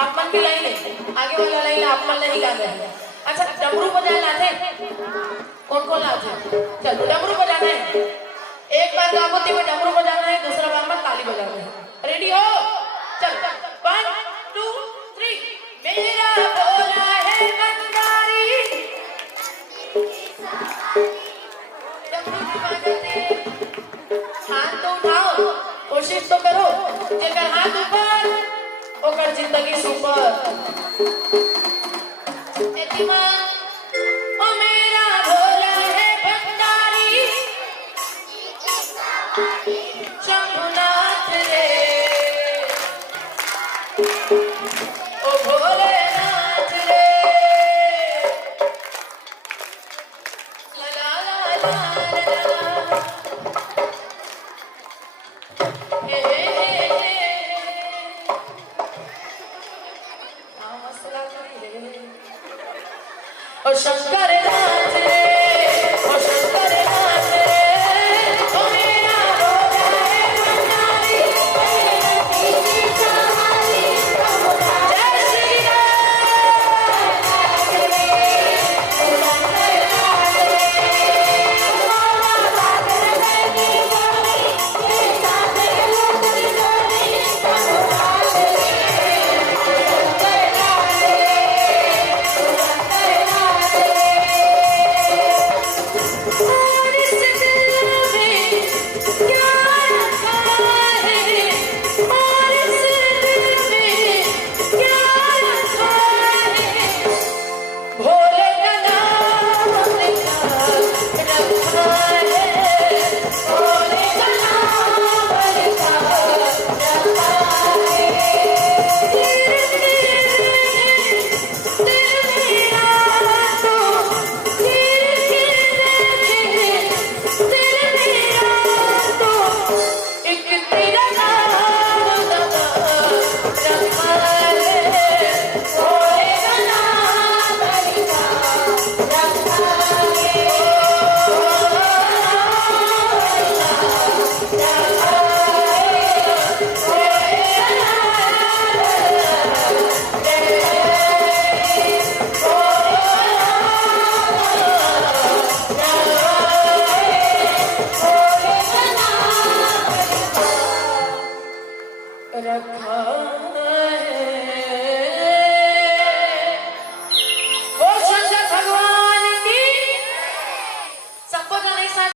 आप मन की लाइन है, आगे वाला लाइन आप मन नहीं गा गए। अच्छा डमरू बजाना है, कौन कौन लाते हैं? चलो डमरू बजाना है, एक बार गागोती में डमरू बजाना है, दूसरा बार में ताली बजाना है। रेडी हो? चल 1 2 3। मेरा भोला है भंडारी, डमरू की बजाते, हाथ तो उठाओ, कोशिश तो करो, जेकर हाथ ऊपर ओकर जिंदगी सुपर। एतिमा ओ मेरा भोला है भंडारी, शंभुनाथ रे, ओ भोलेनाथ रे, ला ला ला ला, हे हे हे, मसला करी रे, ओ शंकर नाथ रे, ओ शंकर नाथ रे, ओ मेरा भोला है भंडारी, जय श्री रखा